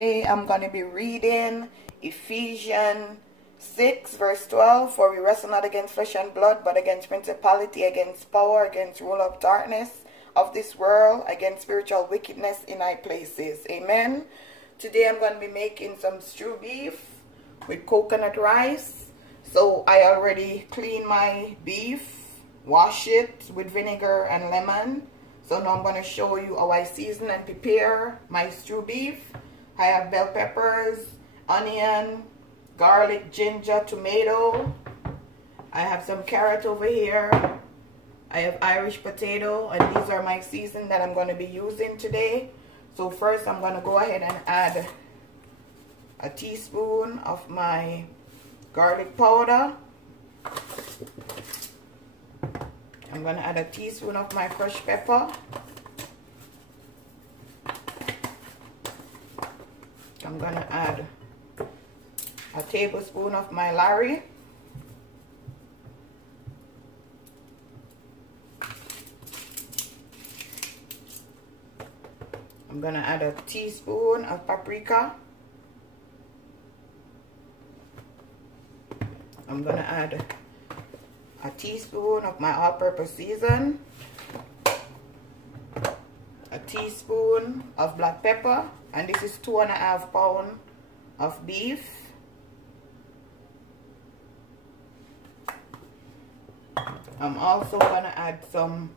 Today I'm going to be reading Ephesians 6 verse 12. For we wrestle not against flesh and blood, but against principality, against power, against rule of darkness of this world, against spiritual wickedness in high places. Amen. Today I'm going to be making some stew beef with coconut rice. So I already cleaned my beef, wash it with vinegar and lemon. So now I'm going to show you how I season and prepare my stew beef. I have bell peppers, onion, garlic, ginger, tomato. I have some carrot over here. I have Irish potato, and these are my seasons that I'm going to be using today. So first I'm going to go ahead and add a teaspoon of my garlic powder. I'm going to add a teaspoon of my fresh pepper. I'm going to add a tablespoon of my Larry. I'm going to add a teaspoon of paprika. I'm going to add a teaspoon of my all-purpose season. A teaspoon of black pepper. And this is 2.5 pounds of beef. I'm also going to add some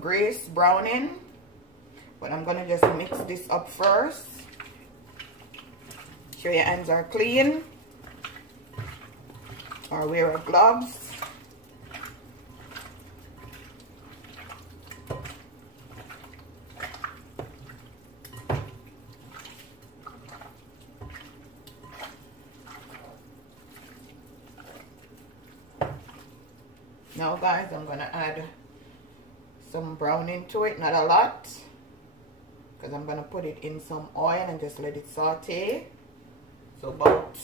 grace browning. But I'm going to just mix this up first. Sure your hands are clean. Or wear gloves. Now guys, I'm going to add some browning to it, not a lot, because I'm going to put it in some oil and just let it saute. So about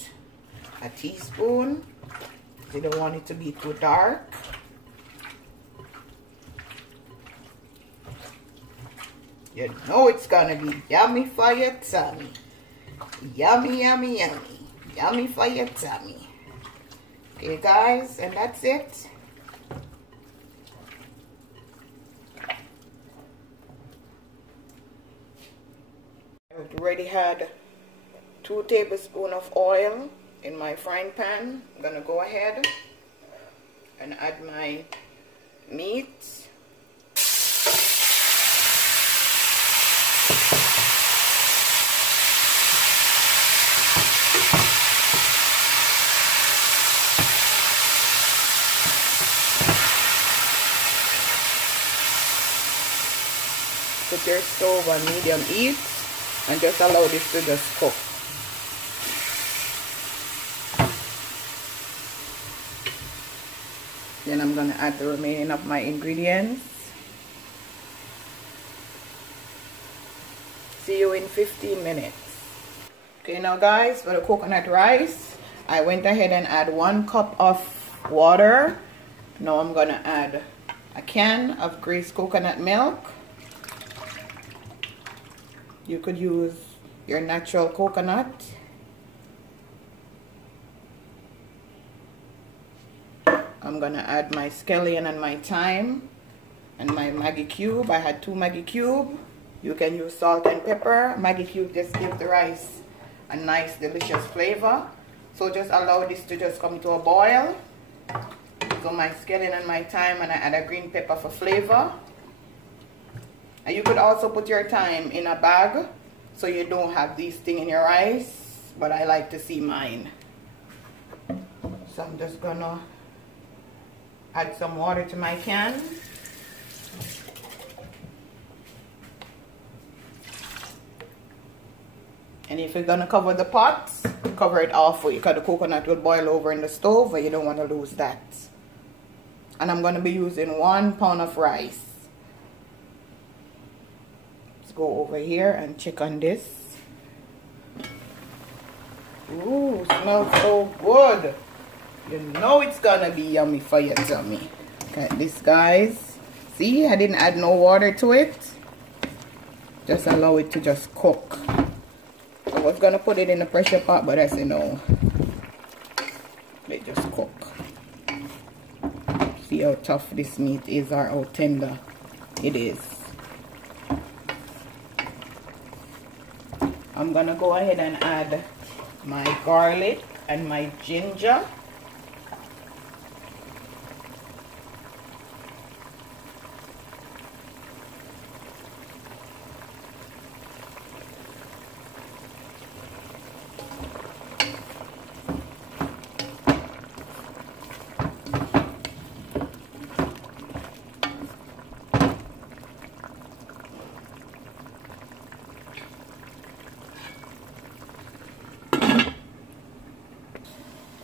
a teaspoon. You don't want it to be too dark. You know it's going to be yummy for your tummy. Yummy, yummy, yummy. Yummy for your tummy. Okay guys, and that's it. I've already had 2 tablespoons of oil in my frying pan. I'm gonna go ahead and add my meat. Put your stove on medium heat and just allow this to just cook. Then I'm going to add the remaining of my ingredients. See you in 15 minutes. Okay, now guys, for the coconut rice, I went ahead and add 1 cup of water. Now I'm going to add a can of greased coconut milk. You could use your natural coconut. I'm gonna add my scallion and my thyme and my Maggi cube. I had 2 Maggi cube. You can use salt and pepper. Maggi cube just gives the rice a nice delicious flavor. So just allow this to just come to a boil. So my scallion and my thyme, and I add a green pepper for flavor. And you could also put your thyme in a bag so you don't have these things in your rice, but I like to see mine. So I'm just gonna add some water to my can. And if you're gonna cover the pot, cover it halfway because the coconut will boil over in the stove and you don't want to lose that. And I'm gonna be using 1 pound of rice. Go over here and check on this. Ooh, smells so good. You know it's gonna be yummy for your tummy. Look at this, guys. See, I didn't add no water to it. Just allow it to just cook. I was gonna put it in the pressure pot, but I said no. Let it just cook. See how tough this meat is, or how tender it is. I'm gonna go ahead and add my garlic and my ginger.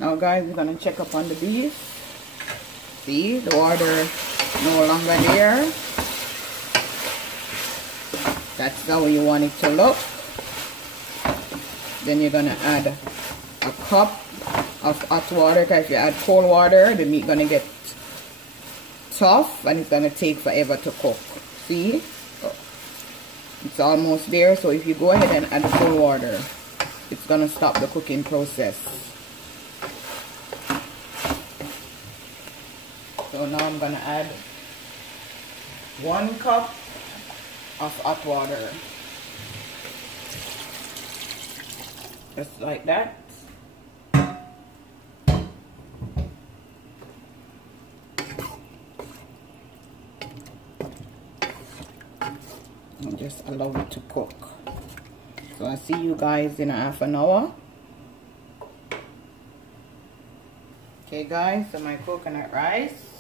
Now guys, we're gonna check up on the beef. See, the water no longer there. That's how you want it to look. Then you're gonna add a cup of hot water, because if you add cold water, the meat gonna get tough and it's gonna take forever to cook. See, it's almost there. So if you go ahead and add cold water, it's gonna stop the cooking process. So now I'm gonna add 1 cup of hot water, just like that. And just allow it to cook. So I'll see you guys in a half an hour. Okay guys, so my coconut rice,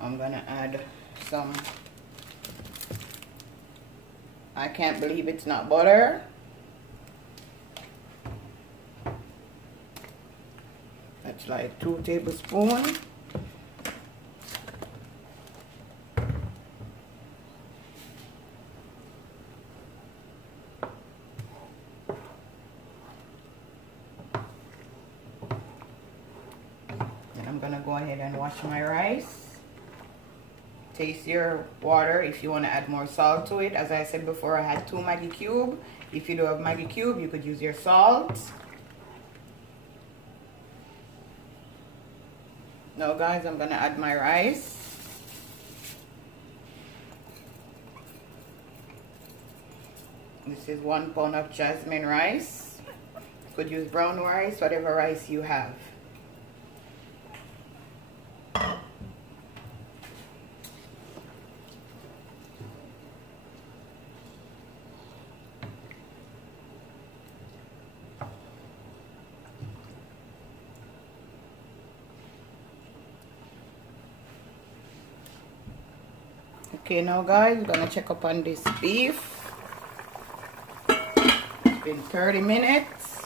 I'm gonna add some, I can't believe it's not butter. That's like 2 tablespoons. And I'm gonna go ahead and wash my rice. Taste your water if you want to add more salt to it. As I said before, I had 2 Maggi cube. If you don't have Maggi cube, you could use your salt. Now guys, I'm gonna add my rice. This is 1 pound of jasmine rice. You could use brown rice, whatever rice you have. Okay, now guys, we're gonna check up on this beef. It's been 30 minutes.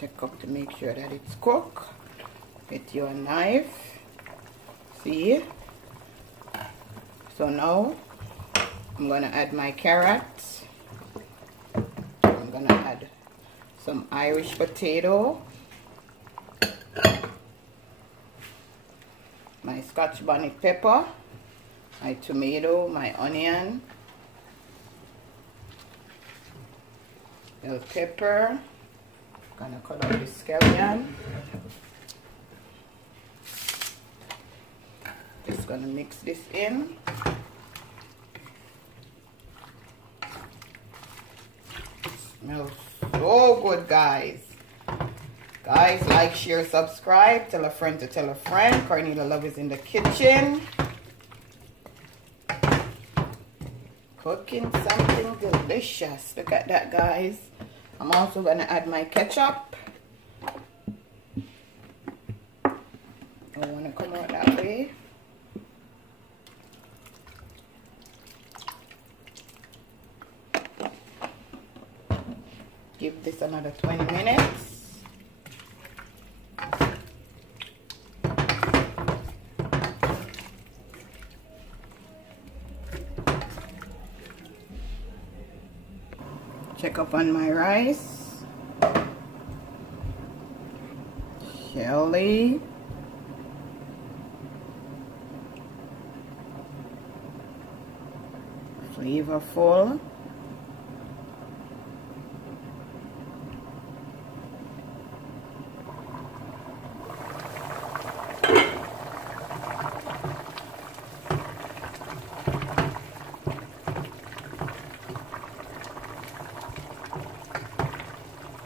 Check up to make sure that it's cooked. Get your knife. See? So now I'm gonna add my carrots. I'm gonna add some Irish potato, my Scotch bonnet pepper, my tomato, my onion, bell pepper. Gonna cut out the scallion. Just gonna mix this in. Smells so good, guys. Guys, like, share, subscribe. Tell a friend to tell a friend. Cornelia Love is in the kitchen, cooking something delicious. Look at that, guys. I'm also gonna add my ketchup. I want to come out that way. Give this another 20 minutes. Check up on my rice. Shelly. flavorful.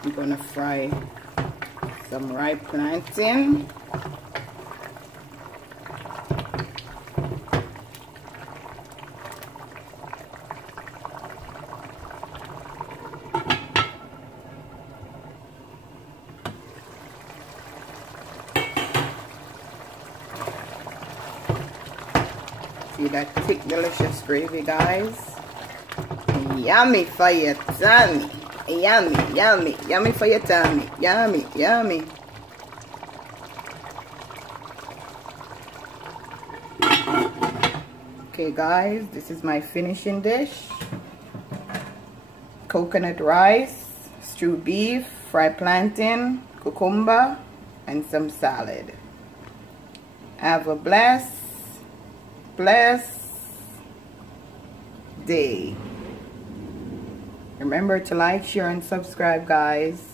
I'm gonna fry some ripe plantain. See that thick delicious gravy, guys? Yummy for your tummy. Yummy, yummy, yummy for your tummy. Yummy, yummy. Okay guys, this is my finishing dish. Coconut rice, stewed beef, fried plantain, cucumber, and some salad. Have a blessed day. Remember to like, share, and subscribe, guys.